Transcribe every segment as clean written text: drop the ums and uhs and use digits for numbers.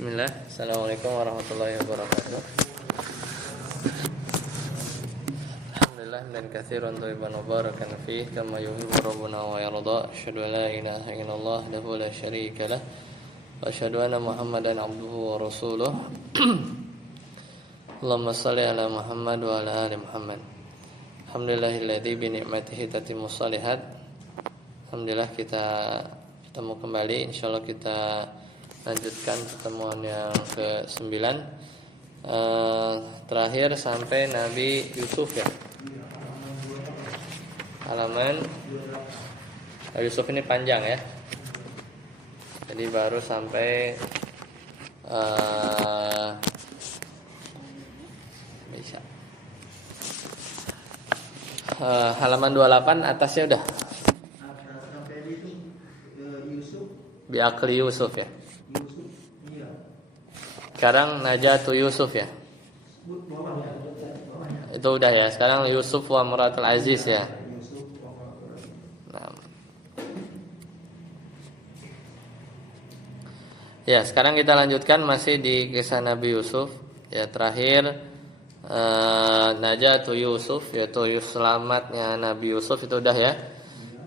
Bismillah. Assalamualaikum warahmatullahi wabarakatuh. Alhamdulillah dan katsiran thayyiban mubarakan fihi kama yuhibbu rabbuna wa yarda. Asyhadu an la ilaha illallah wahdahu la syarika lah wa asyhadu anna Muhammadan abduhu wa rasuluh. Allahumma shalli ala Muhammad wa ala ali Muhammad. Alhamdulillahilladzi bi ni'matihi tatimmu shalihat. Alhamdulillah kita ketemu kembali. Insyaallah kita lanjutkan pertemuan yang ke-9. Terakhir sampai Nabi Yusuf ya. Halaman Nabi Yusuf ini panjang ya. Jadi baru sampai halaman 28 atasnya udah. Biakli Yusuf ya. Sekarang Najatu Yusuf ya. Itu udah ya. Sekarang Yusuf wa Muratul Aziz ya. Nah. Ya, sekarang kita lanjutkan masih di kisah Nabi Yusuf. Ya, terakhir Najatu Yusuf, yaitu selamatnya Nabi Yusuf itu udah ya.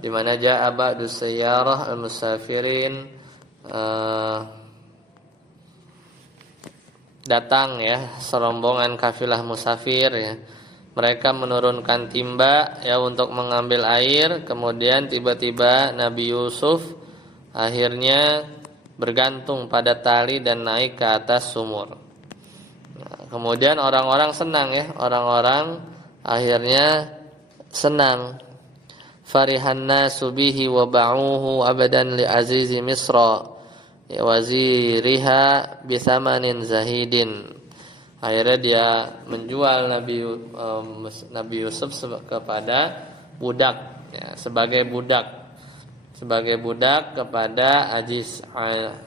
Di mana ja'a ba'du sayyarah al-musafirin, datang ya serombongan kafilah musafir ya. Mereka menurunkan timba ya untuk mengambil air. Kemudian tiba-tiba Nabi Yusuf akhirnya bergantung pada tali dan naik ke atas sumur. Nah, kemudian orang-orang senang ya. Orang-orang akhirnya senang. Farihan nasu bihi wa ba'uhu abadan li azizi Misra waziriha bisamanin zahidin. Akhirnya dia menjual Nabi Yusuf kepada budak ya, sebagai budak kepada Aziz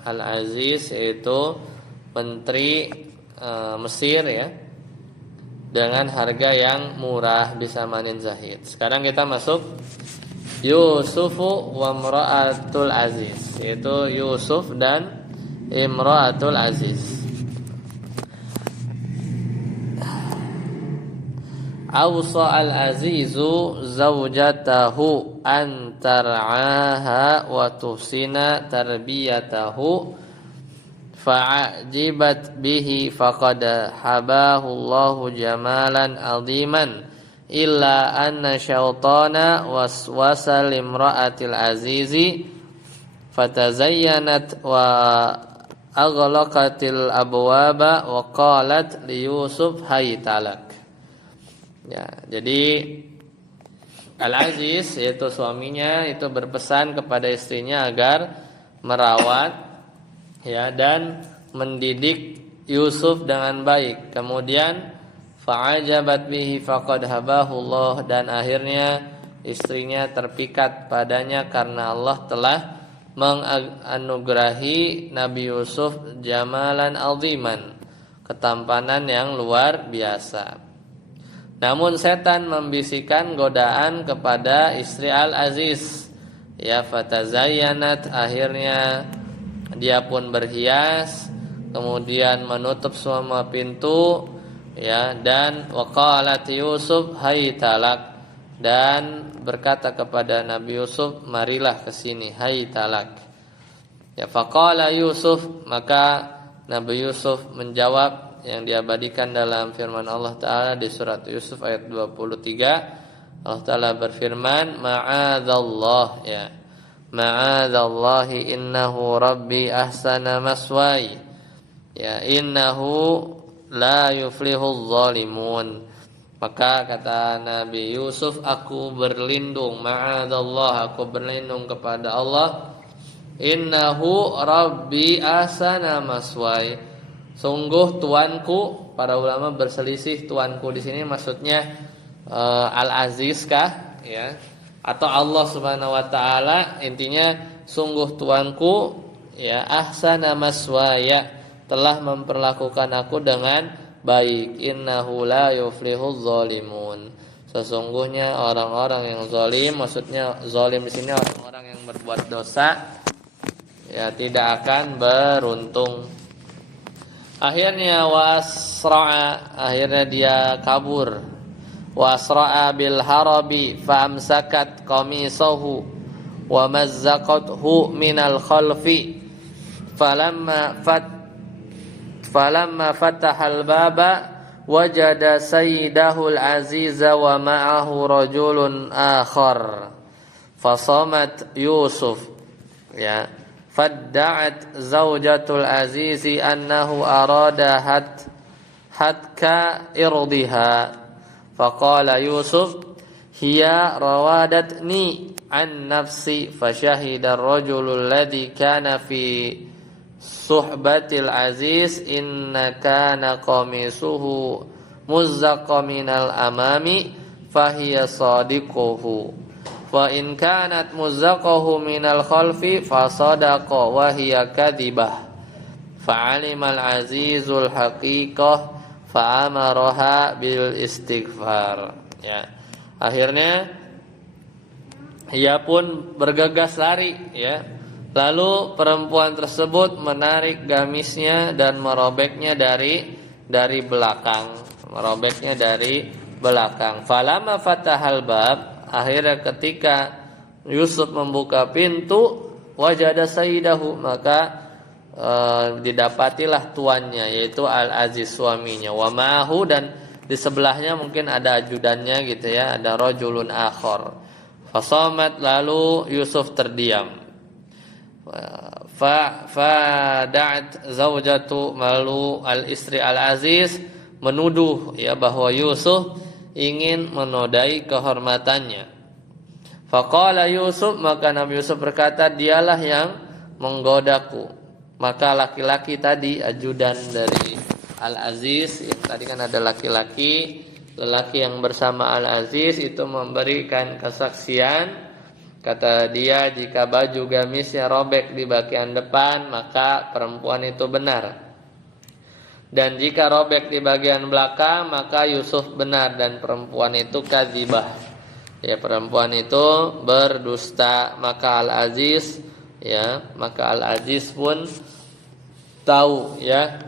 Al-Aziz, yaitu menteri Mesir ya, dengan harga yang murah bisamanin zahid. Sekarang kita masuk Yusufu wa Imra'atul Aziz, yaitu Yusuf dan Imra'atul Aziz. Awsa al-azizu zawjatahu an tar'aha wa tuhsina tarbiyatahu fa'ajibat bihi faqad habahu Allahu jamalan aziman illa anna syaitana waswasa limra'atil azizi fatazayyanat wa aghlaqatil abwaba wa qalat li Yusuf haytalak. Ya, jadi Al-Aziz yaitu suaminya itu berpesan kepada istrinya agar merawat ya dan mendidik Yusuf dengan baik. Kemudian fa'ajabat bihi faqad habahullah, dan akhirnya istrinya terpikat padanya karena Allah telah menganugerahi Nabi Yusuf jamalan aziman, ketampanan yang luar biasa. Namun setan membisikkan godaan kepada istri Al-Aziz ya, fatazayyanat, akhirnya dia pun berhias, kemudian menutup semua pintu ya, dan waqalat Yusuf haytalak, dan berkata kepada Nabi Yusuf, marilah ke sini, haytalak. Ya, faqala Yusuf, maka Nabi Yusuf menjawab yang diabadikan dalam firman Allah Ta'ala di surat Yusuf ayat 23. Allah Ta'ala berfirman, ma'adzallah ya, ma'adzallahi innahu rabbi ahsana maswai ya, innahu la yuflihul zalimun. Maka kata Nabi Yusuf, aku berlindung, ma'adzallah, aku berlindung kepada Allah, innahu rabbi ahsana maswai, sungguh tuanku. Para ulama berselisih, tuanku di sini maksudnya Al-Aziz kah ya, atau Allah Subhanahu wa taala. Intinya sungguh tuanku ya, ahsana maswaya, telah memperlakukan aku dengan baik, innahu la yuflihuz zalimun, sesungguhnya orang-orang yang zalim, maksudnya zalim di sini orang-orang yang berbuat dosa ya, tidak akan beruntung. Akhirnya wasra'a, akhirnya dia kabur. Wasra'a bil harabi famsakat qamisahu wa mazzaqathu minal khalfi falamma fatahal baba wajada sayyidahul aziza wa ma'ahu rajulun akhar fasamat Yusuf ya fadda'at zawjatul azizi annahu arada hatka irdiha faqala Yusuf hiya rawadatni an nafsi fashahida ar-rajulu alladhi kana fi suhbatil aziz inna kana qamisuhu muzzaqa minal amami fahiya sadiquhu wa in kanat muzzaqahu minal khalfi fasadaqa wa hiya kadhibah fa'alimal azizul haqiqah fa'amaraha bil istighfar ya. Akhirnya ia pun bergegas lari ya. Lalu perempuan tersebut menarik gamisnya dan merobeknya dari belakang, merobeknya dari belakang. Falamma fatahal bab, akhirnya ketika Yusuf membuka pintu, wajada sayyidahu, maka didapatilah tuannya, yaitu Al-Aziz suaminya, wa ma'ahu, dan di sebelahnya mungkin ada ajudannya gitu ya, ada rajulun akhar. Fasamat, lalu Yusuf terdiam. Fada'at zaujatu, malu al-istri Al-Aziz menuduh ya bahwa Yusuf ingin menodai kehormatannya. Faqala Yusuf, maka Nabi Yusuf berkata, dialah yang menggodaku. Maka laki-laki tadi, ajudan dari Al-Aziz, yang tadi kan ada laki-laki yang bersama Al-Aziz itu memberikan kesaksian. Kata dia, jika baju gamisnya robek di bagian depan, maka perempuan itu benar. Dan jika robek di bagian belakang, maka Yusuf benar dan perempuan itu kadzibah. Ya, perempuan itu berdusta. Maka Al-Aziz pun tahu ya,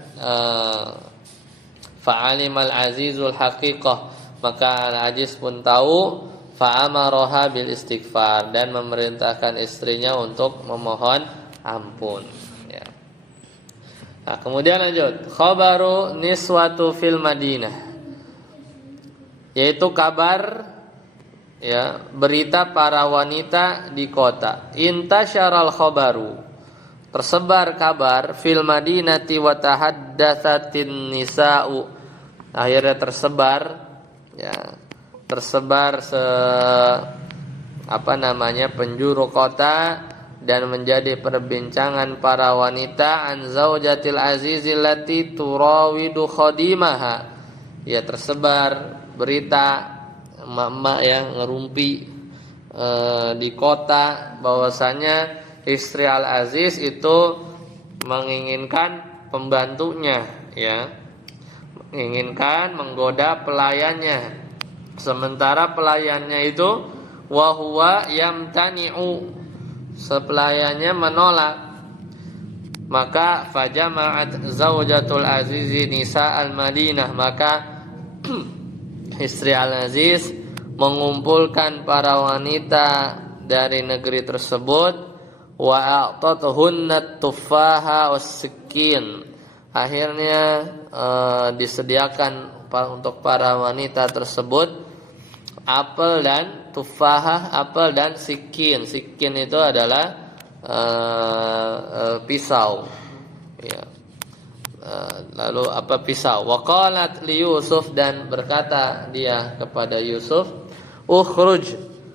fa'alimal azizul haqiqah, maka Al-Aziz pun tahu, fa'amaraha bil istighfar, dan memerintahkan istrinya untuk memohon ampun. Nah, kemudian lanjut, khabaru niswatu fil Madinah, yaitu kabar ya, berita para wanita di kota. Intasyaral khabaru, tersebar kabar, fil Madinati wa tahaddatsatin nisa'u, akhirnya tersebar penjuru kota, dan menjadi perbincangan para wanita an zaujatil azizil lati turawidu khadimaha. Ya, tersebar berita emak-emak yang ngerumpi di kota bahwasanya istri Al-Aziz itu menginginkan pembantunya ya, menginginkan menggoda pelayannya, sementara pelayannya itu wa huwa yamtani'u, pelayannya menolak. Maka fajama'at zaujatul azizi nisa al-Madinah, maka istri Al-Aziz mengumpulkan para wanita dari negeri tersebut, wa a'tatuhunna tufaha was-sikin, akhirnya disediakan untuk para wanita tersebut apel dan tufahah, apel dan sikin. Sikin itu adalah pisau ya. Lalu pisau. Waqalat li Yusuf, dan berkata dia kepada Yusuf, ukhruj,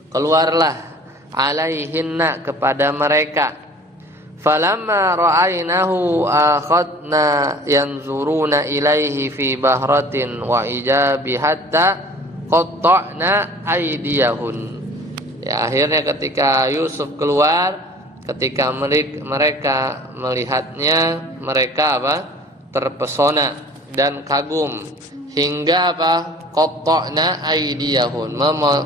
keluarlah, alaihinna, kepada mereka. Falamma ra'ainahu akhadna yanzuruna ilaihi fi bahratin wa ijabi hatta qatta'na aydiyahun. Ya, akhirnya ketika Yusuf keluar, ketika mereka melihatnya, mereka terpesona dan kagum, hingga qatta'na aydiyahun,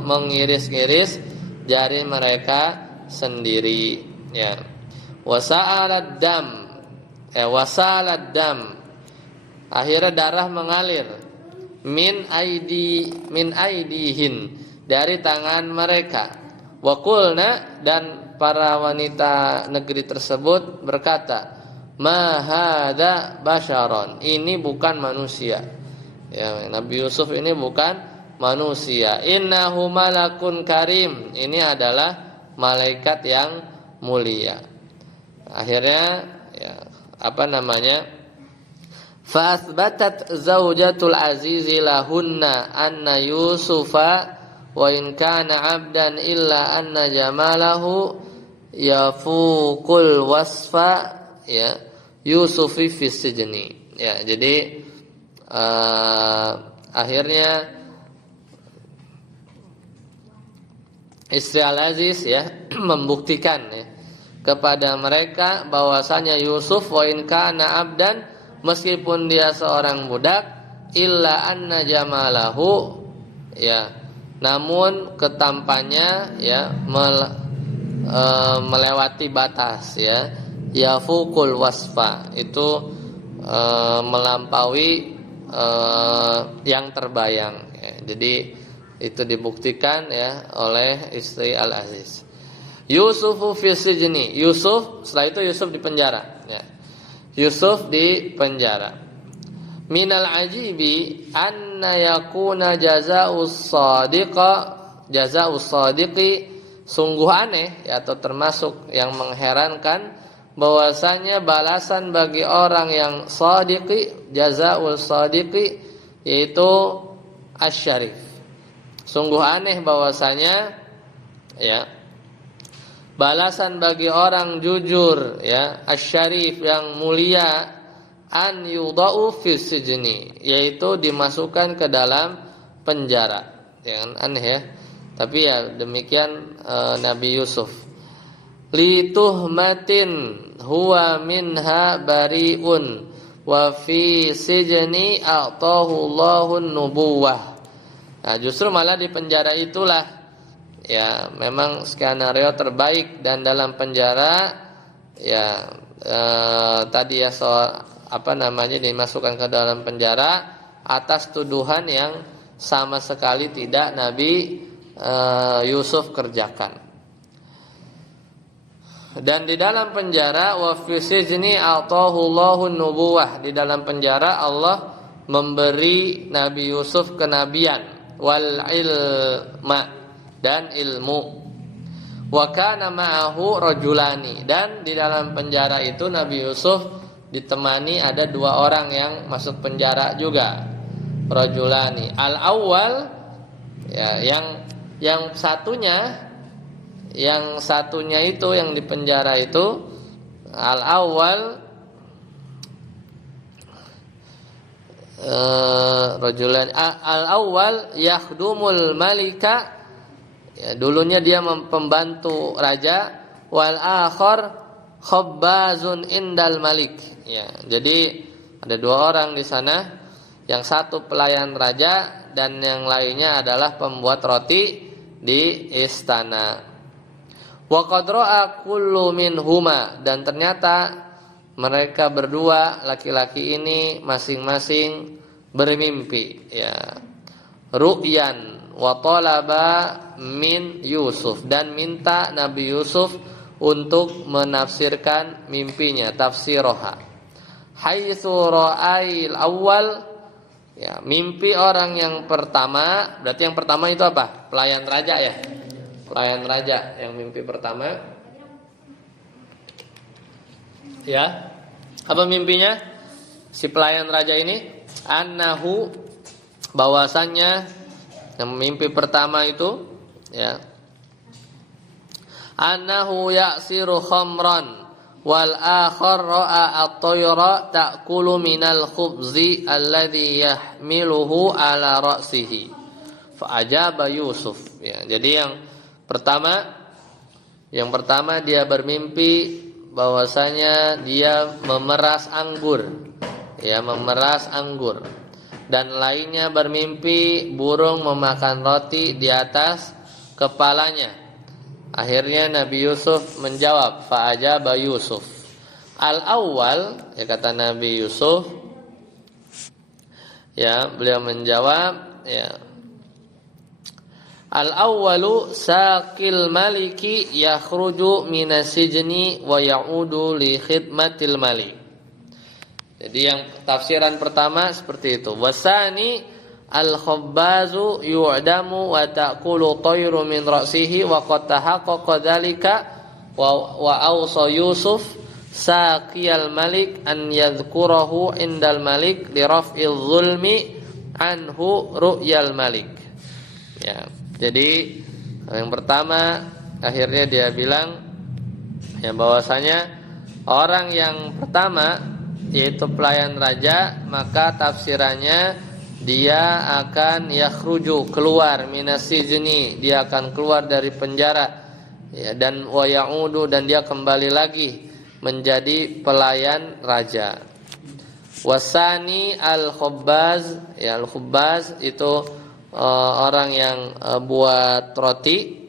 mengiris-iris jari mereka sendiri ya. Wasalad dam, Akhirnya darah mengalir min aidihin, dari tangan mereka. Wa qulna, dan para wanita negeri tersebut berkata, ma hadza basyaron, ini bukan manusia. Ya, Nabi Yusuf ini bukan manusia. Innahu malakun karim, ini adalah malaikat yang mulia. Akhirnya ya, fa athbatat zaujatul azizi lahunna anna yusufa wa in kana 'abdan illa anna jamalahu yafuqul wasfa, ya, yusufi fis sijni. Ya, jadi akhirnya istri Al-Aziz, ya, membuktikan, ya, kepada mereka bahwasanya Yusuf wa in kana 'abdan, meskipun dia seorang budak, illa anna jamalahu, ya, namun ketampannya, ya, melewati batas, ya, yafukul wasfa, itu melampaui yang terbayang, ya. Jadi itu dibuktikan, ya, oleh istri Al-Aziz. Yusufu fi sijni, Yusuf, setelah itu Yusuf di penjara, ya. Yusuf di penjara. Minal ajibi anna yakuna jazaa'us sadiqi, sungguh aneh, ya, atau termasuk yang mengherankan, bahwasanya balasan bagi orang yang sadiqi, jazaa'ul sadiqi, yaitu asyarif. Sungguh aneh bahwasanya, ya, balasan bagi orang jujur, ya, asyarif, yang mulia, an yudau fi sijni, yaitu dimasukkan ke dalam penjara. Ya, aneh, ya. Tapi ya demikian Nabi Yusuf. Li tuhmatin huwa minha bariun wa fi sijni a'tahu Allahun nubuwah. Nah, justru malah di penjara itulah, ya, memang skenario terbaik, dan dalam penjara, ya, tadi, ya, dimasukkan ke dalam penjara atas tuduhan yang sama sekali tidak Nabi Yusuf kerjakan. Dan di dalam penjara, wa fi sijni atahu Allahun nubuwah, di dalam penjara Allah memberi Nabi Yusuf kenabian, wal ilma, dan ilmu. Wa kana ma'ahu rajulani, dan di dalam penjara itu Nabi Yusuf ditemani ada 2 orang yang masuk penjara juga, rajulani. Al-awwal, ya, yang satunya itu yang di penjara itu, al-awwal rajulan al-awwal yakhdumul malika, ya, dulunya dia pembantu raja, wal akhar khabbazun indal malik, ya. Jadi ada 2 orang di sana, yang satu pelayan raja dan yang lainnya adalah pembuat roti di istana. Wa qad ra'a kullu minhuma, dan ternyata mereka berdua, laki-laki ini masing-masing bermimpi, ya, ru'yan wa talaba min Yusuf, dan minta Nabi Yusuf untuk menafsirkan mimpinya, tafsiroha. Haitsu ra'ail awwal, ya, mimpi orang yang pertama, berarti yang pertama itu apa? Pelayan raja, ya. Pelayan raja yang mimpi pertama. Ya. Apa mimpinya? Si pelayan raja ini, annahu, bahwasannya yang mimpi pertama itu, ya, annahu ya'siru khamran wal akhar ra'a at-tayra ta'kulu minal khubzi alladhi yahmiluhu ala ra'sihi fa ajaba Yusuf, ya. Jadi yang pertama dia bermimpi bahwasanya dia memeras anggur, ya, memeras anggur, dan lainnya bermimpi burung memakan roti di atas kepalanya. Akhirnya Nabi Yusuf menjawab, fa'ajaba Yusuf. Al-awwal, ya, kata Nabi Yusuf, Ya, beliau menjawab, ya. Al-awwalu saqil maliki yakhruju minasijni wa ya'udu li khidmatil malik. Jadi yang tafsiran pertama seperti itu. Wasani al-khabbazu yu'damu wa ta'kulu tayru min ra'sihi wa qad tahaqqaqa dzalika wa awsa Yusuf saqiyal malik an yadhkurahu indal malik li raf'il zulmi anhu ru'yal malik. Ya. Jadi yang pertama akhirnya dia bilang yang bahwasanya orang yang pertama yaitu pelayan raja, maka tafsirannya dia akan yakhruju, keluar minasijni, dia akan keluar dari penjara, ya, dan wa ya'udu, dan dia kembali lagi menjadi pelayan raja. Wasani al-khubbaz, ya, al-khubbaz itu orang yang buat roti,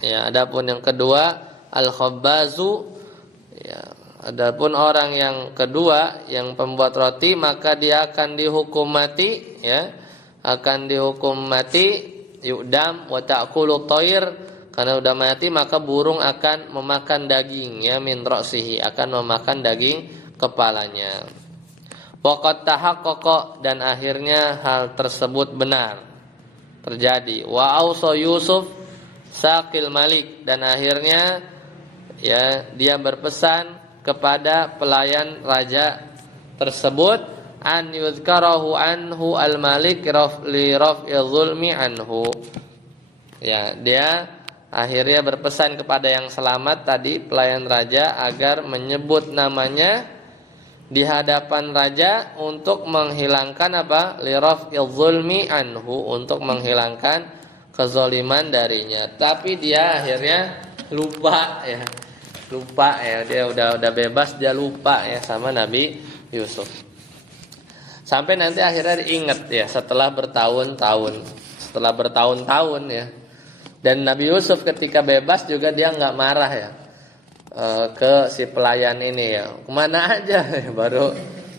ya. Adapun yang kedua al-khabbazu, ya. Adapun orang yang kedua yang pembuat roti, maka dia akan dihukum mati, ya. Akan dihukum mati, yu'dam wa ta'kulu tayr, karena udah mati maka burung akan memakan daging, ya, min ra'sihi, akan memakan daging kepalanya. Waqad tahaqqaqa, dan akhirnya hal tersebut benar terjadi. Wa ausa Yusuf saqil malik, dan akhirnya, ya, dia berpesan kepada pelayan raja tersebut an yuzkarahu anhu al malik li raf'il zulmi anhu. Ya, dia akhirnya berpesan kepada yang selamat tadi, pelayan raja, agar menyebut namanya di hadapan raja untuk menghilangkan apa? Li raf'il zulmi anhu, untuk menghilangkan kezaliman darinya. Tapi dia akhirnya lupa, ya. Lupa, ya, dia udah bebas, dia lupa, ya, sama Nabi Yusuf. Sampai nanti akhirnya diingat, ya, setelah bertahun-tahun, ya. Dan Nabi Yusuf ketika bebas juga dia nggak marah, ya, ke si pelayan ini, ya, kemana aja, ya, baru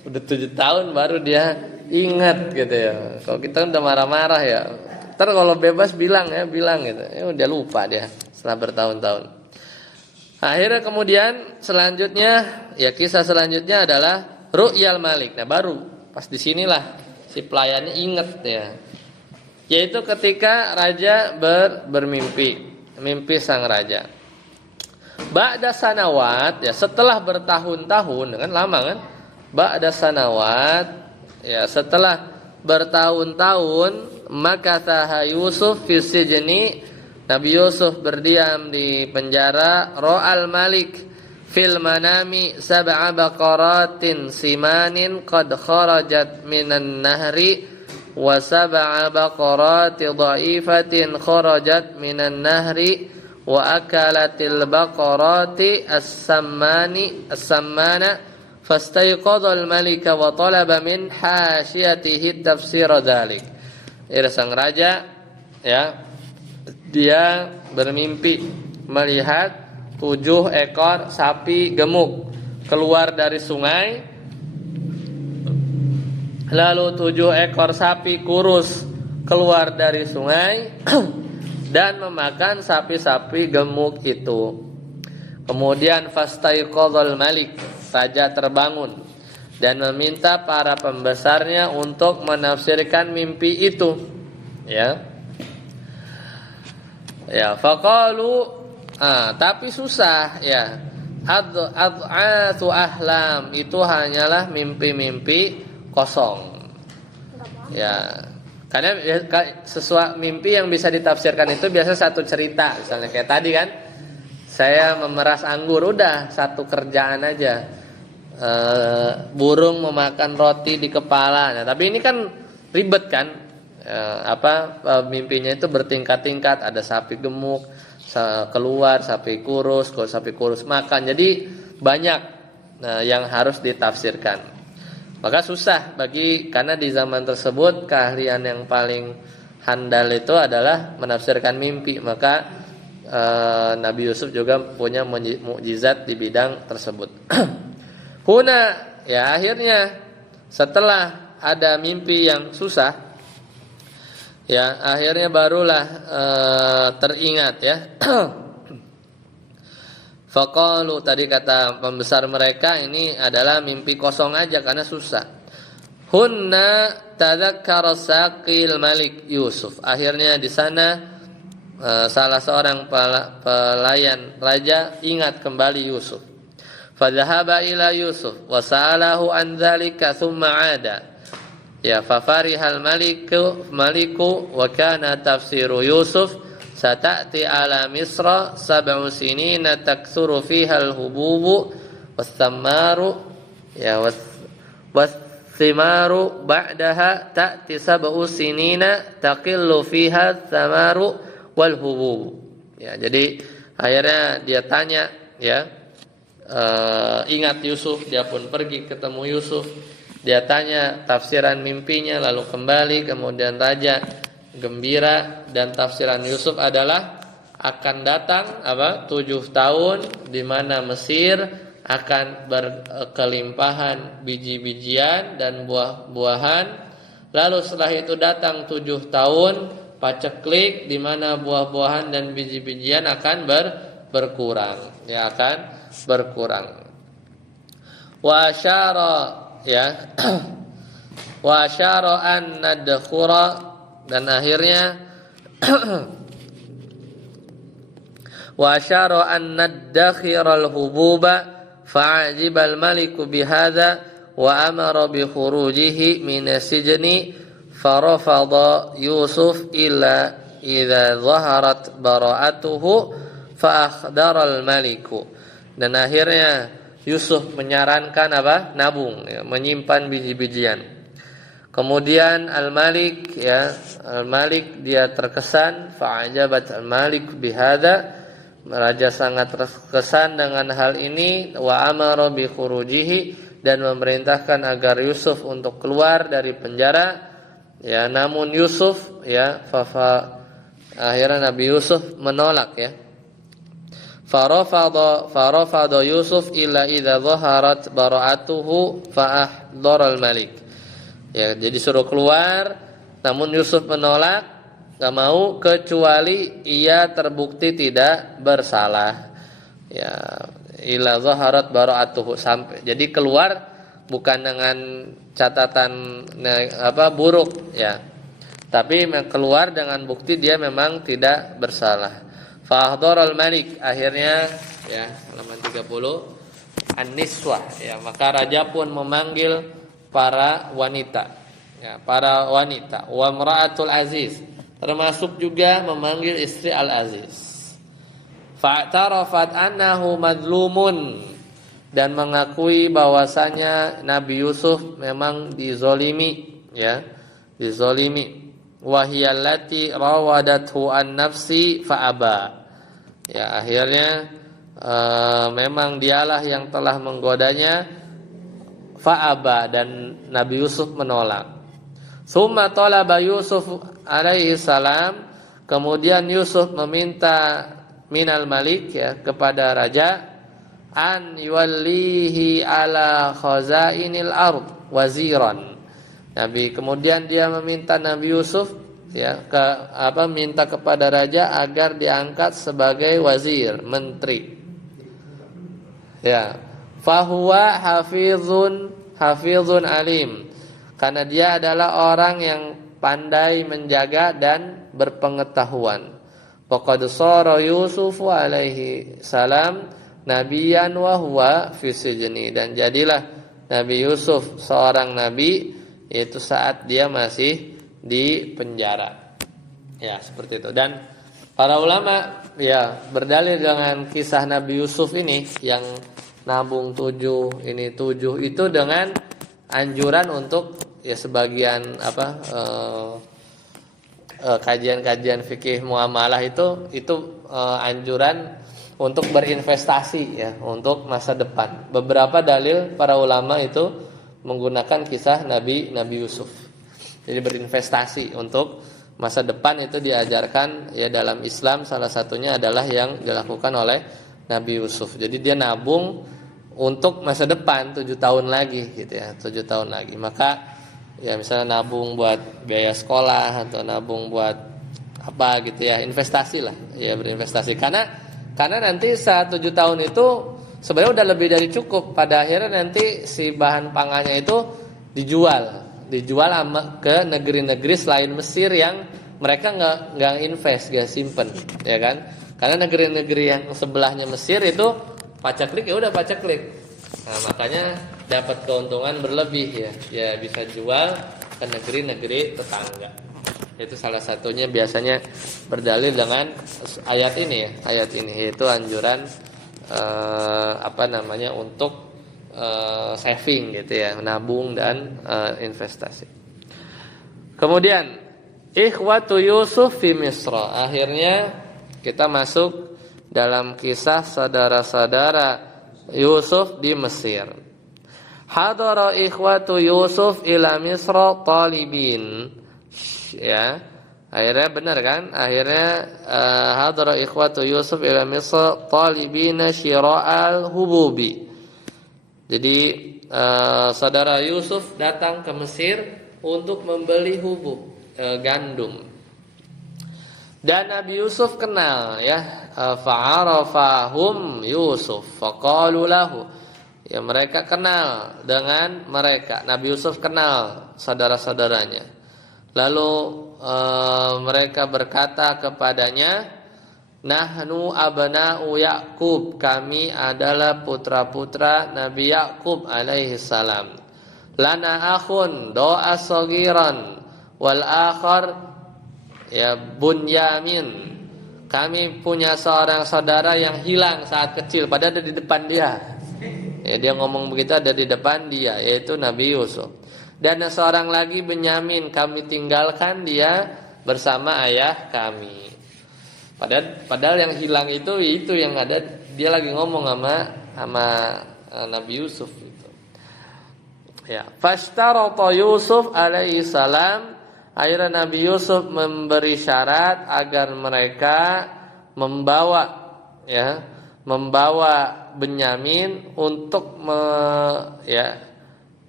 udah 7 tahun baru dia ingat, gitu, ya. Kalau kita udah marah-marah, ya, ntar kalau bebas bilang gitu, ya, udah lupa dia setelah bertahun-tahun. Akhirnya kemudian selanjutnya, ya, kisah selanjutnya adalah ru'yal malik. Nah, baru pas disinilah si pelayannya ingat, ya, yaitu ketika raja bermimpi, mimpi sang raja. Ba'da sanawat, ya, setelah bertahun-tahun, kan lama kan? Ba'da sanawat, ya, setelah bertahun-tahun, maka taha Yusuf fi sijni, Nabi Yusuf berdiam di penjara. Ra'al malik fil manami sab'a baqaratin simanin qad kharajat minan nahri wa sab'a baqarati dha'ifatin kharajat minan nahri wa akalatil baqarati as-sammana fastayqadha al-malika wa talaba min hasyiyatihi tafsir dzalik. Sang raja, ya, dia bermimpi melihat 7 ekor sapi gemuk keluar dari sungai, lalu 7 ekor sapi kurus keluar dari sungai dan memakan sapi-sapi gemuk itu. Kemudian fastaiqadzal malik, raja terbangun dan meminta para pembesarnya untuk menafsirkan mimpi itu, ya. Ya, faqalu, tapi susah, ya. Ad'atu ahlam, itu hanyalah mimpi-mimpi kosong. Ya. Karena sesuatu mimpi yang bisa ditafsirkan itu biasa satu cerita, misalnya kayak tadi kan. Saya memeras anggur, udah satu kerjaan aja. Burung memakan roti di kepala. Nah, tapi ini kan ribet kan? Mimpinya itu bertingkat-tingkat, ada sapi gemuk keluar, sapi kurus, kalau sapi kurus makan, jadi banyak yang harus ditafsirkan. Maka susah karena di zaman tersebut keahlian yang paling handal itu adalah menafsirkan mimpi. Maka Nabi Yusuf juga punya mukjizat di bidang tersebut. Huna, ya, akhirnya setelah ada mimpi yang susah, ya akhirnya barulah teringat ya. Faqalu, tadi kata pembesar mereka, ini adalah mimpi kosong aja karena susah. Hunna tadzakkara saqil Malik Yusuf. Akhirnya di sana salah seorang pelayan raja ingat kembali Yusuf. Fadhahaba ila Yusuf wa sa'alahu an dzalika thumma 'ada. Ya, fa farihal maliku wa kana tafsiru Yusuf sata'ti ala Misra 7 sinina takthuru fiha al-hububu was-samaru ya was-thimaru ba'daha ta'ti 7 sinina taqillu fiha ath-thamaru wal-hububu. Ya, jadi akhirnya dia tanya ya, ingat Yusuf, dia pun pergi ketemu Yusuf. Dia tanya tafsiran mimpinya, lalu kembali, kemudian raja gembira, dan tafsiran Yusuf adalah akan datang 7 tahun di mana Mesir akan berkelimpahan biji-bijian dan buah-buahan. Lalu setelah itu datang 7 tahun paceklik di mana buah-buahan dan biji-bijian akan berkurang, ya akan berkurang. Wa asyara ya wa asyara an nadkhura, dan akhirnya wa asyara an nadkhiral hububa fa'ajibal maliku bihadza wa amara bi khurujihi min as-sijni farafada Yusuf illa idza zaharat bara'atuhu fa akhdaral maliku. Dan akhirnya Yusuf menyarankan nabung, ya, menyimpan biji-bijian. Kemudian Al-Malik dia terkesan, fa'ajabat Al-Malik bihadza, raja sangat terkesan dengan hal ini, wa amara bi khurujihi, dan memerintahkan agar Yusuf untuk keluar dari penjara. Ya, namun Yusuf akhirnya Nabi Yusuf menolak ya. Farafada Yusuf illa idza zaharat bara'atuhu fa ahdara al-malik. Ya, jadi suruh keluar, namun Yusuf menolak, enggak mau kecuali ia terbukti tidak bersalah. Ya, illa zaharat bara'atuhu, sampai. Jadi keluar bukan dengan catatan buruk ya. Tapi keluar dengan bukti dia memang tidak bersalah. Fa ahdaral malik, akhirnya ya halaman 30 an-niswah ya, maka raja pun memanggil para wanita ya, wa imra'atul aziz, termasuk juga memanggil istri al-aziz. Fa'tarafat annahu madlumun, dan mengakui bahwasanya Nabi Yusuf memang dizolimi ya, dizolimi. Wahiyallati rawadathu an nafsi fa'aba. Ya, akhirnya memang dialah yang telah menggodanya, fa'aba, dan Nabi Yusuf menolak. Summa talaba Yusuf alaihi salam, kemudian Yusuf meminta minal malik ya, kepada raja, an yuwallihi ala khazainil ard waziran. Kemudian dia meminta Nabi Yusuf ya minta kepada raja agar diangkat sebagai wazir, menteri. Ya, fahuwa hafizun alim, karena dia adalah orang yang pandai menjaga dan berpengetahuan. Faqad shara Yusuf alaihi salam nabiyan wa huwa fi sijni, dan jadilah Nabi Yusuf seorang nabi, yaitu saat dia masih di penjara. Ya, seperti itu. Dan para ulama ya berdalil dengan kisah Nabi Yusuf ini yang nabung 7 itu dengan anjuran untuk ya sebagian kajian-kajian fikih muamalah itu anjuran untuk berinvestasi ya, untuk masa depan. Beberapa dalil para ulama itu menggunakan kisah Nabi Yusuf. Jadi berinvestasi untuk masa depan itu diajarkan ya dalam Islam, salah satunya adalah yang dilakukan oleh Nabi Yusuf. Jadi dia nabung untuk masa depan 7 tahun lagi gitu ya, 7 tahun lagi. Maka Ya misalnya nabung buat biaya sekolah atau nabung buat apa gitu ya, investasi lah, ya berinvestasi. Karena nanti saat 7 tahun itu sebenarnya udah lebih dari cukup. Pada akhirnya nanti si bahan pangannya itu dijual ke negeri-negeri selain Mesir yang mereka nggak invest, nggak simpen, ya kan? Karena negeri-negeri yang sebelahnya Mesir itu pacaklik, ya udah pacaklik. Nah, makanya dapat keuntungan berlebih ya bisa jual ke negeri-negeri tetangga. Itu salah satunya biasanya berdalil dengan ayat ini yaitu anjuran untuk saving gitu ya, menabung dan investasi. Kemudian ikhwatu Yusuf fi Misra. Akhirnya kita masuk dalam kisah saudara-saudara Yusuf di Mesir. Hadara ikhwatu Yusuf ila Misra talibin. Ya. Akhirnya benar kan? Akhirnya hadara ikhwatu Yusuf ila Misra talibina syira'al hububi. Jadi saudara Yusuf datang ke Mesir untuk membeli hubub, gandum. Dan Nabi Yusuf kenal ya, fa'arafahum Yusuf faqalu lahu. Ya mereka kenal dengan mereka. Nabi Yusuf kenal saudara-saudaranya. Lalu mereka berkata kepadanya, nahnu abna'u Ya'qub, kami adalah putra-putra Nabi Ya'qub alaihi salam. Lana akhun do'a sagiran wal akhar ya Bunyamin, kami punya seorang saudara yang hilang saat kecil, padahal ada di depan dia. Ya, dia ngomong begitu ada di depan dia, yaitu Nabi Yusuf. Dan seorang lagi Benyamin, kami tinggalkan dia bersama ayah kami. Padahal yang hilang itu yang ada, dia lagi ngomong sama Nabi Yusuf itu. Ya, fashtarata Yusuf alaihi salam. Akhirnya Nabi Yusuf memberi syarat agar mereka membawa Benyamin untuk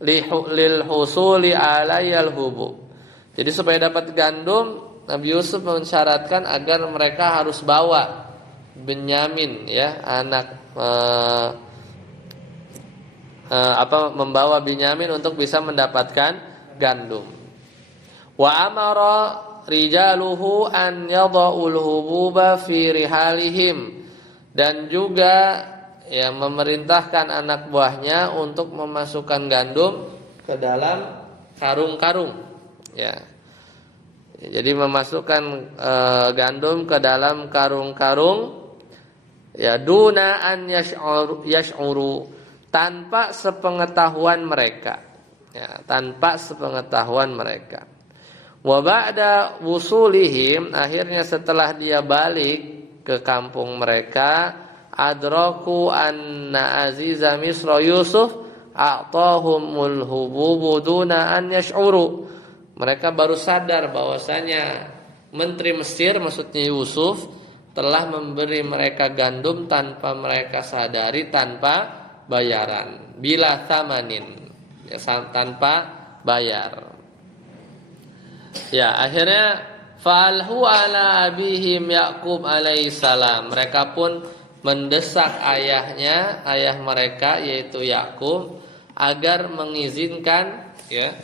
lil husuli alayal hubub. Jadi supaya dapat gandum, Nabi Yusuf mensyaratkan agar mereka harus bawa Benyamin ya, membawa Benyamin untuk bisa mendapatkan gandum. Wa amara rijaluhu an yada'ul hububa fi rihalihim, dan juga ya memerintahkan anak buahnya untuk memasukkan gandum ke dalam karung-karung ya. Jadi memasukkan gandum ke dalam karung-karung ya, duna an yash'uru, tanpa sepengetahuan mereka ya, tanpa sepengetahuan mereka. Wa ba'da wusulihim, akhirnya setelah dia balik ke kampung mereka, adraku anna aziza Misra Yusuf a'tahumul hububu duna an yash'uru. Mereka baru sadar bahwasanya menteri Mesir, maksudnya Yusuf, telah memberi mereka gandum tanpa mereka sadari, tanpa bayaran, bila thamanin ya, tanpa bayar. Ya, akhirnya fa'alhu ala abihim Ya'qub alaihissalam. Mereka pun mendesak ayah mereka yaitu Ya'qub agar mengizinkan ya,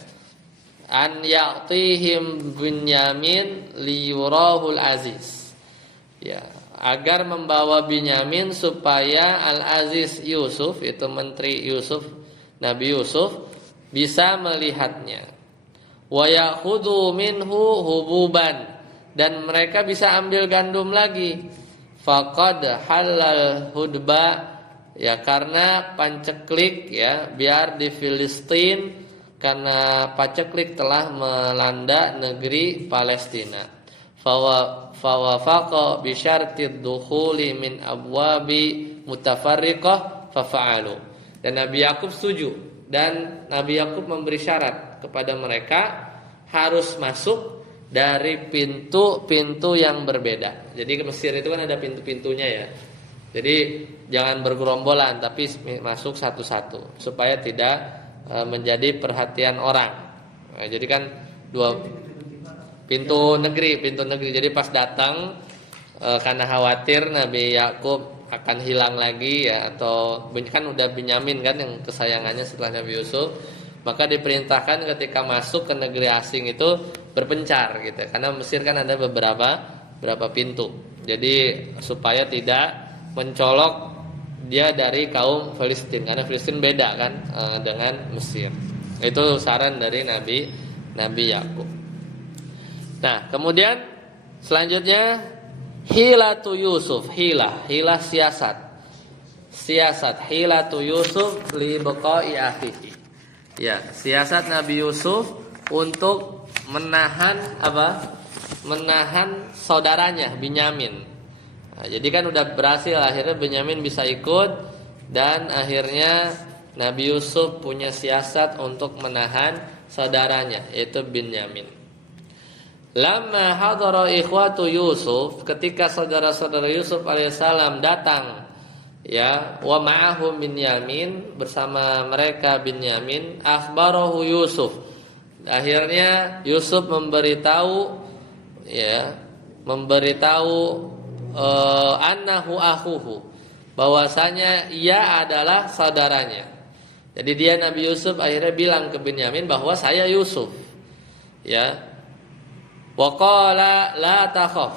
an ya'tihim Binyamin liyurahul aziz. Ya, agar membawa Binyamin supaya Al-Aziz Yusuf, itu menteri Yusuf, Nabi Yusuf, bisa melihatnya. Wa ya'khudhu minhu hububan, dan mereka bisa ambil gandum lagi. Faqad halal hudba, ya karena panceklik ya, biar di Filistin, karena paceklik telah melanda negeri Palestina. Fawafaqa bi syartid dukhuli min abwabi mutafarriqah fafa'alu. Dan Nabi Yakub setuju, dan Nabi Yakub memberi syarat kepada mereka harus masuk dari pintu-pintu yang berbeda. Jadi ke Mesir itu kan ada pintu-pintunya ya. Jadi jangan bergerombolan, tapi masuk satu-satu supaya tidak menjadi perhatian orang. Jadi kan dua pintu negeri. Jadi pas datang karena khawatir Nabi Yakub akan hilang lagi ya, atau kan udah Binyamin kan yang kesayangannya setelah Nabi Yusuf, maka diperintahkan ketika masuk ke negeri asing itu berpencar gitu. Karena Mesir kan ada beberapa pintu. Jadi supaya tidak mencolok dia dari kaum Filistin, karena Filistin beda kan dengan Mesir. Itu saran dari Nabi Yakub. Nah, kemudian selanjutnya hilatu Yusuf, hilah siasat hilatu Yusuf li baqa'i akhihi. Ya, siasat Nabi Yusuf untuk menahan saudaranya Binyamin. Nah, jadi kan udah berhasil, akhirnya Binyamin bisa ikut, dan akhirnya Nabi Yusuf punya siasat untuk menahan saudaranya yaitu Binyamin. Lama hadara ikhwatu Yusuf, ketika saudara-saudara Yusuf alaihissalam datang, ya, wa ma'ahum Binyamin, bersama mereka Binyamin, akhbarahu Yusuf. Akhirnya Yusuf memberitahu annahu akhuhu, bahwasanya ia adalah saudaranya. Jadi dia Nabi Yusuf akhirnya bilang ke Binyamin bahwa saya Yusuf. Ya. Wa qala la takhaf.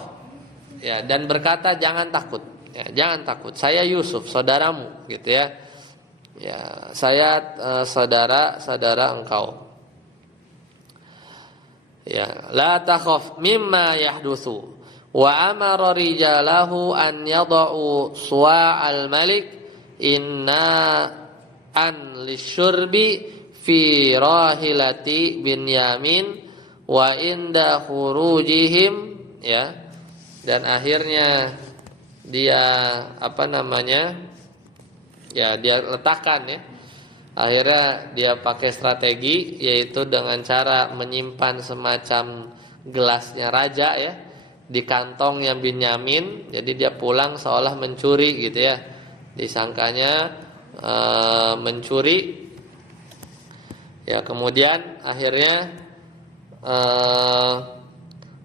Ya, dan berkata jangan takut. Ya, jangan takut. Saya Yusuf, saudaramu, gitu ya. Ya, saya saudara engkau. Ya, la takhaf mimma yahdutsu. Wa amara rijalahu an yad'u suwa'al malik inna an lisyurbi fi rahilati Binyamin wa inda khurujihim, ya. Dan akhirnya dia dia letakkan, ya. Akhirnya dia pakai strategi, yaitu dengan cara menyimpan semacam gelasnya raja, ya, di kantongnya Binyamin. Jadi dia pulang seolah mencuri gitu, ya. Disangkanya mencuri. Ya, kemudian akhirnya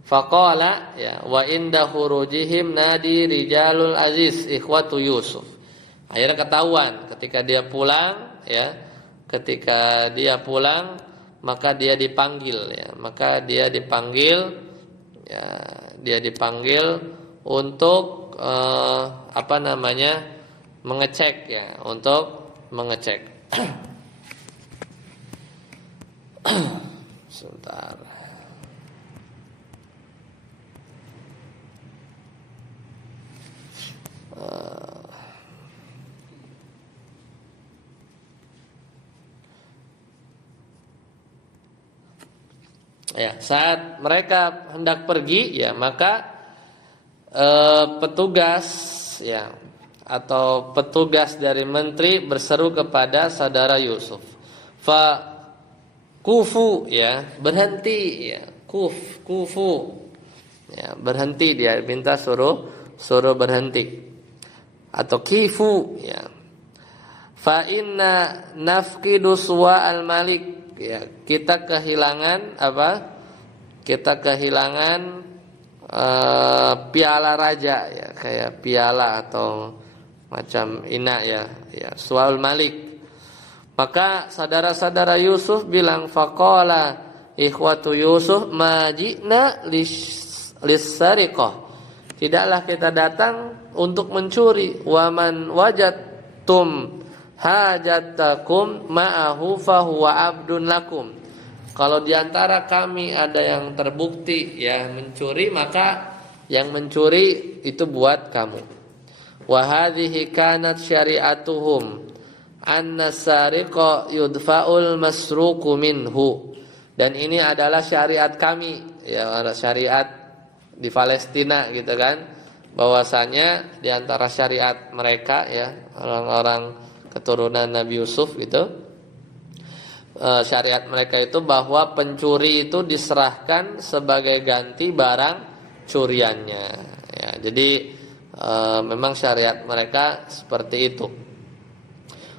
faqala, ya, wa inda khurujihim nadi rijalul aziz ikhwatu Yusuf. Akhirnya ketahuan ketika dia pulang, ya. Ketika dia pulang, maka dia dipanggil, ya. Maka dia dipanggil, ya, dia dipanggil untuk mengecek, ya, untuk mengecek. Sebentar. Ya, saat mereka hendak pergi, ya, maka petugas, ya, atau petugas dari menteri berseru kepada saudara Yusuf. Fa kufu, ya, berhenti, ya, kufu, ya, berhenti, dia minta suruh berhenti, atau kifu, ya. Fa inna nafqidu suwa al malik, ya, kita kehilangan piala raja, ya, kayak piala atau macam ina, ya, sual malik. Maka saudara-saudara Yusuf bilang, faqala ikhwatu Yusuf majina lis-sariqah, tidaklah kita datang untuk mencuri. Waman wajadtum hajatakum ma'ahu fahuwa abdun lakum. Kalau diantara kami ada yang terbukti, ya, mencuri, maka yang mencuri itu buat kamu. Wa hadhihi kanat syari'atuhum anna sariqa yudfa'ul masruqu minhu. Dan ini adalah syariat kami, ya, syariat di Palestina gitu kan, bahwasanya di antara syariat mereka, ya, orang-orang keturunan Nabi Yusuf gitu, syariat mereka itu bahwa pencuri itu diserahkan sebagai ganti barang curiannya, ya. Jadi memang syariat mereka seperti itu.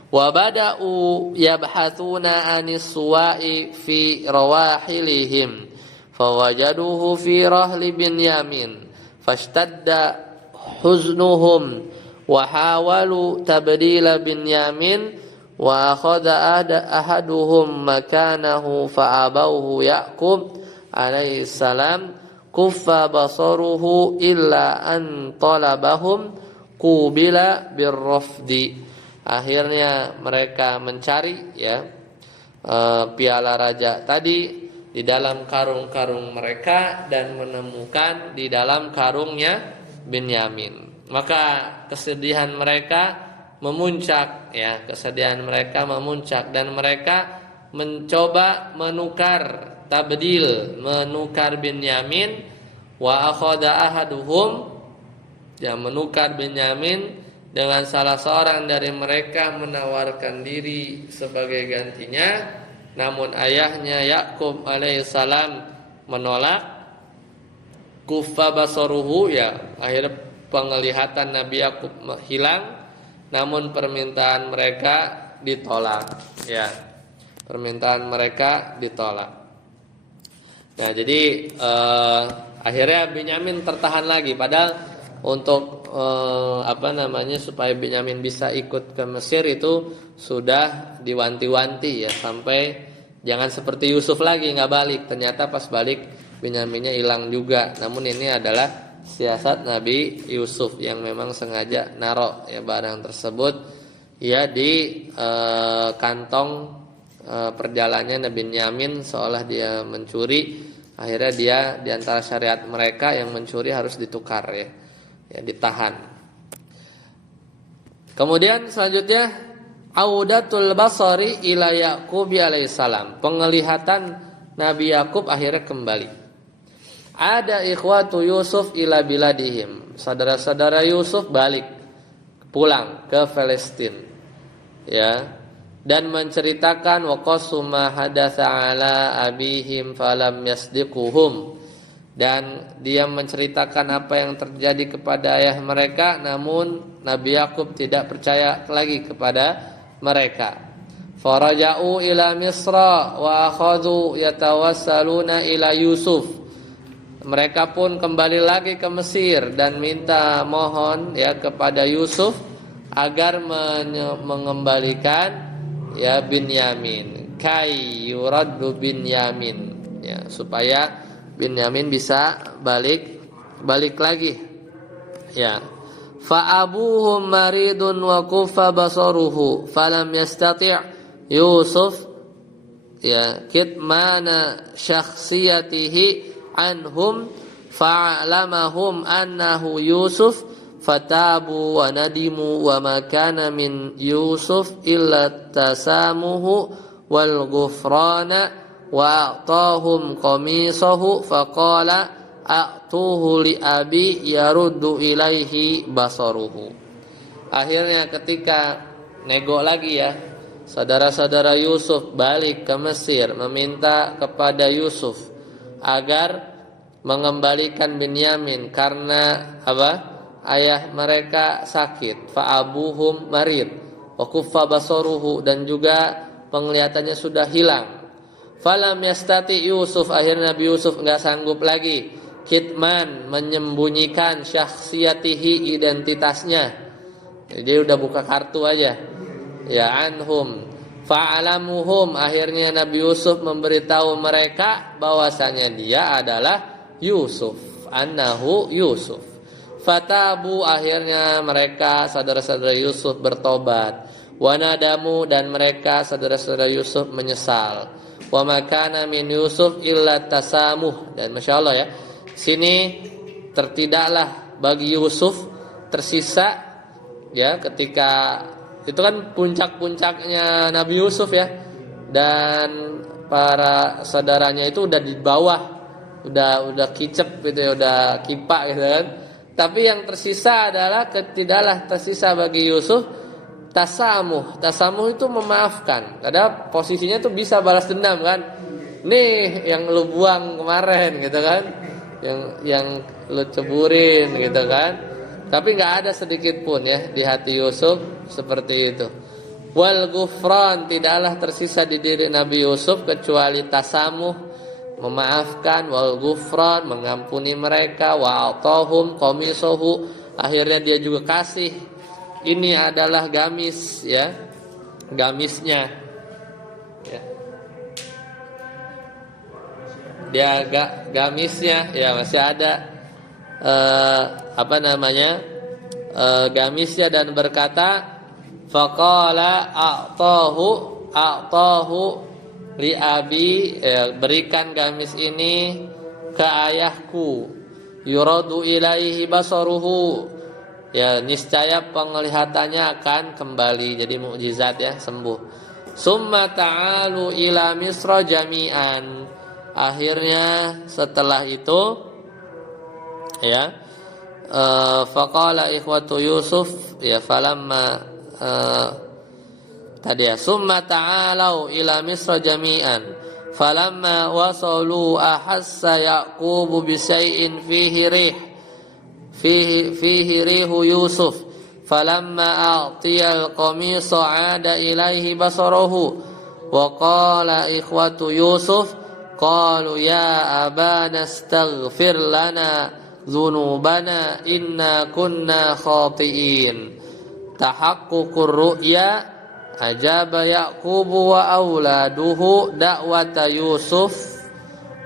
Wa bada'u yabhathuna anis suwa'i fi rawahilihim fawajaduhu fi rahli Binyamin fashtadda huznuhum wa hawalu tabdila Binyamin wa akhadha ahaduhum makanahu fa'abawhu Ya'qub alaihi salam kuffa basaruhu illa an talabahum qubila birrafdi. Akhirnya mereka mencari piala raja tadi di dalam karung-karung mereka dan menemukan di dalam karungnya Binyamin. Maka kesedihan mereka memuncak dan mereka mencoba menukar Binyamin wa akhadha ahaduhum menukar Binyamin dengan salah seorang dari mereka menawarkan diri sebagai gantinya, namun ayahnya Ya'qub alaihissalam menolak. Kuffa basaruhu akhirnya penglihatan Nabi Ya'qub hilang, namun permintaan mereka ditolak. Permintaan mereka ditolak. Nah, jadi akhirnya Binyamin tertahan lagi, padahal untuk supaya Binyamin bisa ikut ke Mesir itu sudah diwanti-wanti sampai jangan seperti Yusuf lagi nggak balik. Ternyata pas balik Binyaminnya hilang juga. Namun ini adalah siasat Nabi Yusuf yang memang sengaja narok barang tersebut di kantong perjalanannya Nabi Binyamin, seolah dia mencuri. Akhirnya dia diantara syariat mereka yang mencuri harus ditukar ditahan. Kemudian selanjutnya audatul basari ila Ya'qub alaihissalam, penglihatan Nabi Ya'qub akhirnya kembali. Ada ikhwatu Yusuf ila biladihim, saudara-saudara Yusuf balik pulang ke Palestina dan menceritakan waqasu ma hadatsa ala abihim falam yasdiquhum, dan dia menceritakan apa yang terjadi kepada ayah mereka, namun Nabi Ya'qub tidak percaya lagi kepada mereka. Faraja'u ila Misra wa akhadhu yatawassaluna ila Yusuf. Mereka pun kembali lagi ke Mesir dan minta mohon kepada Yusuf agar mengembalikan Binyamin, kai yuraddu Binyamin, supaya Binyamin bisa balik lagi. Fa abuhum maridun wa kuffa basaruhu falam yastati' Yusuf kitmana syakhsiyatihi anhum fa'lamahum annahu Yusuf fatabu wa nadimu wa ma kana min Yusuf illa tasamuhu wal ghufrana wa a'tahum qamisahu faqala a'tuhu li abi yaruddu ilaihi basaruhu. Akhirnya ketika nego lagi saudara-saudara Yusuf balik ke Mesir meminta kepada Yusuf agar mengembalikan Binyamin karena ayah mereka sakit, fa abuhum marid wa kuffa basaruhu, dan juga penglihatannya sudah hilang. Falam yastati Yusuf, akhirnya Nabi Yusuf enggak sanggup lagi kitman, menyembunyikan syakhsiyatihi, identitasnya. Jadi udah buka kartu aja anhum fa'alamuhum, akhirnya Nabi Yusuf memberitahu mereka bahwasanya dia adalah Yusuf, annahu Yusuf. Fatabu, akhirnya mereka saudara-saudara Yusuf bertobat. Wanadamu, dan mereka saudara-saudara Yusuf menyesal. Wa makana min Yusuf illa tasamuh, dan Masya Allah sini tertidaklah bagi Yusuf tersisa ketika itu kan puncak-puncaknya Nabi Yusuf dan para saudaranya itu udah di bawah, udah kicep gitu udah kipak gitu kan. Tapi yang tersisa adalah tidaklah tersisa bagi Yusuf tasamuh. Tasamuh itu memaafkan. Karena posisinya tuh bisa balas dendam kan. Nih yang lu buang kemarin gitu kan. Yang lu ceburin gitu kan. Tapi enggak ada sedikit pun di hati Yusuf seperti itu. Wal ghufran, tidaklah tersisa di diri Nabi Yusuf kecuali tasamuh, memaafkan, wal ghufran, mengampuni mereka, wa atahum qamisahu, akhirnya dia juga kasih. Ini adalah gamis, ya, gamisnya, ya. Dia gamisnya, ya, masih ada gamisnya, dan berkata, faqala a'tahu li abi, berikan gamis ini ke ayahku, yuradu ilaihi basaruhu, ya, niscaya penglihatannya akan kembali, jadi mukjizat, ya, sembuh. Summa ta'alu ila Misra jami'an, akhirnya setelah itu, ya, faqala ikhwatu Yusuf, ya, falamma tadi, ya, summa ta'alau ila Misra jami'an falamma wasalu ahassa Yaqubu bisay'in fihi rihu Yusuf falamma a'tiyal qamisa 'ada ilaihi basaruhu wa qala ikhwatu Yusuf qalu ya abana astaghfir lana dzunubana inna kunna khati'in. Tahaqququr ru'ya ajaba Yaqubu wa auladuhu da'wata Yusuf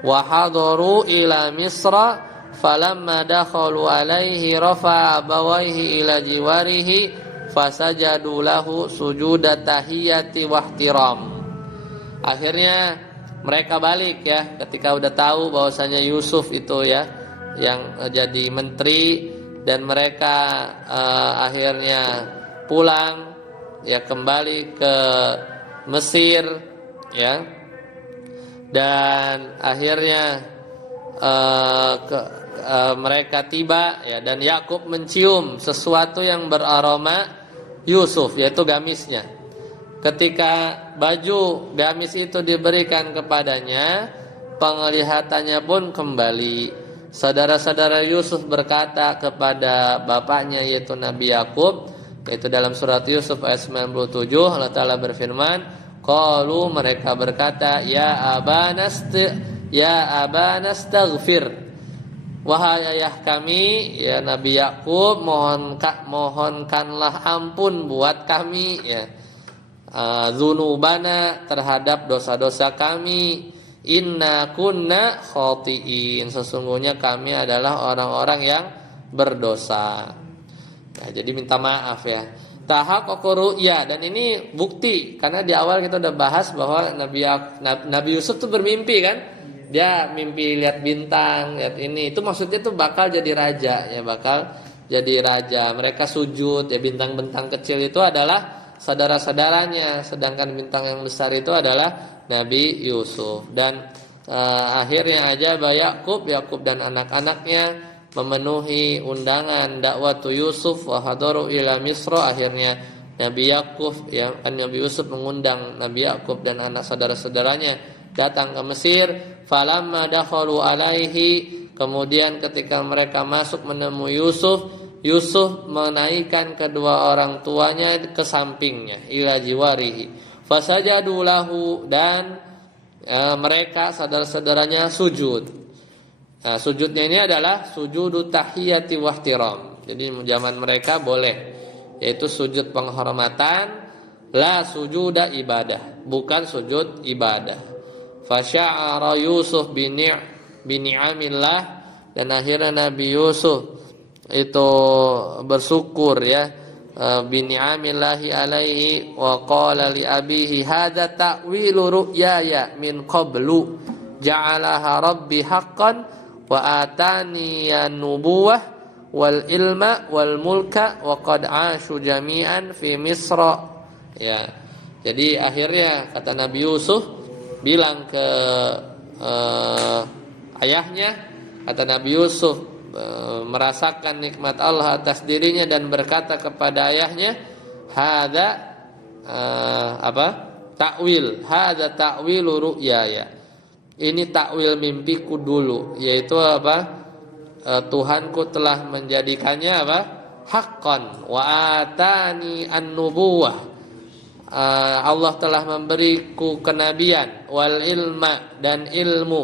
wa hadaru ila Misra falamma dakhalu alaihi rafa'a abawaihi ila jiwarihi fasajadu lahu sujuda tahiyati wa ihtiram. Akhirnya mereka balik, ya, ketika udah tahu bahwasanya Yusuf itu, ya, yang jadi menteri, dan mereka akhirnya pulang, ya, kembali ke Mesir, ya, dan akhirnya mereka tiba, ya, dan Yakub mencium sesuatu yang beraroma Yusuf, yaitu gamisnya. Ketika baju gamis itu diberikan kepadanya, penglihatannya pun kembali. Saudara-saudara Yusuf berkata kepada bapaknya, yaitu Nabi Yakub, yaitu dalam surat Yusuf ayat 97, Allah Ta'ala berfirman, qalu, mereka berkata, ya abana astaghfir, wahai ayah kami, ya Nabi Yakub, mohonkanlah ampun buat kami, ya, dzunubana, terhadap dosa-dosa kami, inna kunna khati'in, sesungguhnya kami adalah orang-orang yang berdosa. Nah, jadi minta maaf, ya. Tahaqququr ru'ya, dan ini bukti, karena di awal kita udah bahas bahwa Nabi Yusuf tuh bermimpi, kan? Dia mimpi lihat bintang, lihat ini. Itu maksudnya tuh bakal jadi raja, ya, bakal jadi raja. Mereka sujud, ya, bintang-bintang kecil itu adalah saudara-saudaranya, sedangkan bintang yang besar itu adalah Nabi Yusuf. Dan akhirnya aja Yakub dan anak-anaknya memenuhi undangan dakwatu Yusuf wa hadaru ila Misra. Akhirnya Nabi Yakub, ya, Nabi Yusuf mengundang Nabi Yakub dan anak saudara-saudaranya datang ke Mesir. Falamma dakhalu alaihi, kemudian ketika mereka masuk menemui Yusuf menaikkan kedua orang tuanya ke sampingnya, ila jiwarihi fasajadu lahu, dan mereka saudara-saudaranya sujud. Nah, sujudnya ini adalah sujudu tahiyati wa ihtiram. Jadi zaman mereka boleh, yaitu sujud penghormatan, la sujuda ibadah, bukan sujud ibadah. Fasya'ara Yusuf bini'amillah, dan akhirnya Nabi Yusuf itu bersyukur, ya, bini'amillahi alaihi, wa qala li abihi hadza ta'wilu ru'yaya min qablu ja'alaha rabbi haqqan wa atani an-nubuwah wal ilma wal mulka wa qad 'ashu jami'an fi Misra. Ya. Jadi akhirnya kata Nabi Yusuf bilang ke ayahnya, kata Nabi Yusuf merasakan nikmat Allah atas dirinya dan berkata kepada ayahnya, hadza hadza ta'wilu ru'yaya, ini takwil mimpiku dulu, yaitu Tuhanku telah menjadikannya haqqan wa atani an-nubuwah, Allah telah memberiku kenabian, wal ilma dan ilmu,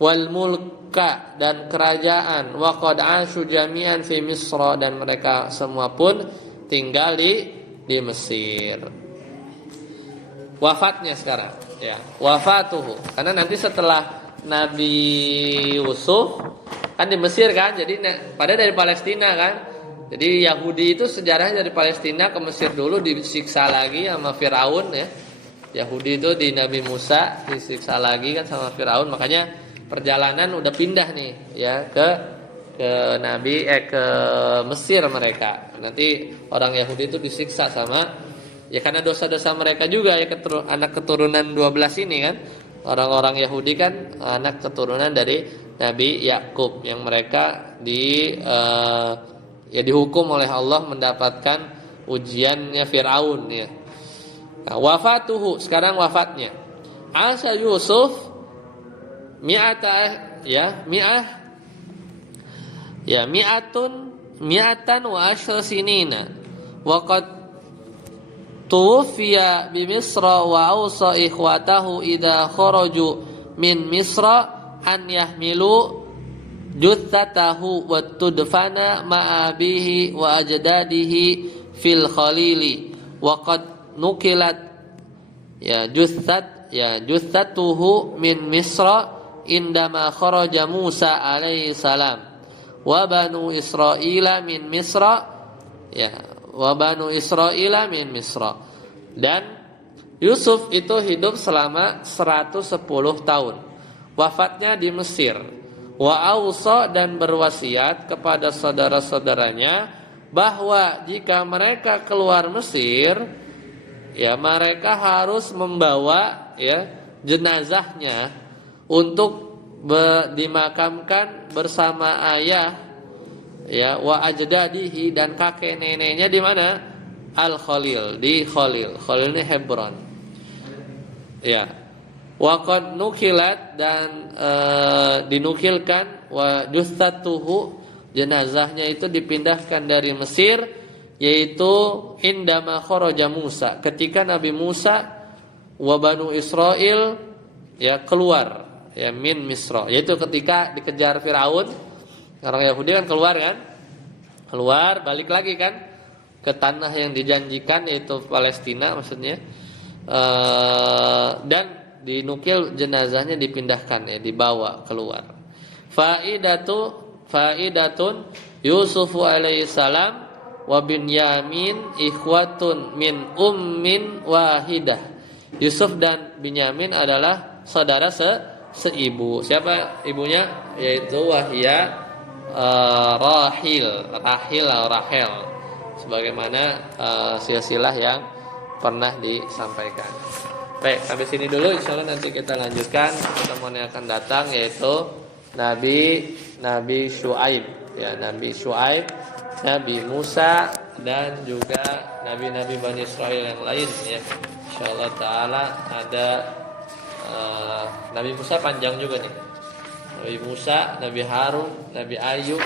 wal mulka dan kerajaan, wa qad asyu jami'an fi Misra dan mereka semua pun tinggal di Mesir. Wafatnya sekarang, ya, wafatuhu. Karena nanti setelah Nabi Yusuf kan di Mesir kan, jadi pada dari Palestina kan. Jadi Yahudi itu sejarahnya dari Palestina ke Mesir dulu disiksa lagi sama Firaun ya. Yahudi itu di Nabi Musa disiksa lagi kan sama Firaun, makanya perjalanan udah pindah nih ya ke Mesir mereka. Nanti orang Yahudi itu disiksa sama ya karena dosa-dosa mereka juga ya, anak keturunan 12 ini kan. Orang-orang Yahudi kan anak keturunan dari Nabi Yakub yang mereka dihukum oleh Allah mendapatkan ujiannya Firaun ya. Nah, wafatuhu sekarang wafatnya. Asya Yusuf mi'atan wa asyra sinina wa qad tuwfiya bi Misra wa awsa ikhwatahu idza kharaju min Misra an yahmilu juthatahu wa tudfana ma'abihi wa ajdadihi fil khalili wa qad nukilat juthatuhu min Misra indama kharaja Musa alaihi salam wa banu Israila min Misra min Misra. Dan Yusuf itu hidup selama 110 tahun. Wafatnya di Mesir. Wa ausa dan berwasiat kepada saudara-saudaranya bahwa jika mereka keluar Mesir, ya mereka harus membawa ya jenazahnya untuk dimakamkan bersama ayah ya wa ajdadihi dan kakek neneknya di mana? Al-Khalil, di Khalil. Khalil ini Hebron. Ya. Wa qad nukilat dan dinukilkan wa justatuhu jenazahnya itu dipindahkan dari Mesir yaitu indama kharaja Musa ketika Nabi Musa wa banu Israil ya keluar ya min Misra yaitu ketika dikejar Firaun. Orang Yahudi kan keluar balik lagi kan ke tanah yang dijanjikan yaitu Palestina maksudnya, dan dinukil jenazahnya dipindahkan ya dibawa keluar. Faidatun Yusufu alaihi salam wa Binyamin ikhwatun min ummin wahidah. Yusuf dan Binyamin adalah saudara seibu. Siapa ibunya? Yaitu Wahia Rahel sebagaimana silsilah yang pernah disampaikan. Baik, sampai sini dulu, insyaallah nanti kita lanjutkan pertemuan yang akan datang yaitu Nabi Syuaib ya, Nabi Syuaib, Nabi Musa dan juga nabi-nabi Bani Israil yang lain ya. Insyaallah taala ada Nabi Musa panjang juga nih. Nabi Musa, Nabi Harun, Nabi Ayub,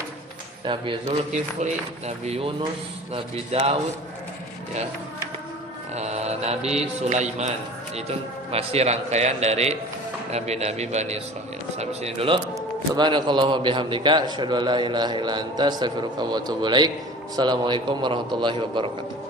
Nabi Zulkifli, Nabi Yunus, Nabi Daud, ya, Nabi Sulaiman. Itu masih rangkaian dari nabi-nabi Bani Israil. Sampai sini dulu. Subhanakallahumma bihamdika asyhadu an la ilaha illa anta astaghfiruka wa atubu ilaik. Assalamualaikum warahmatullahi wabarakatuh.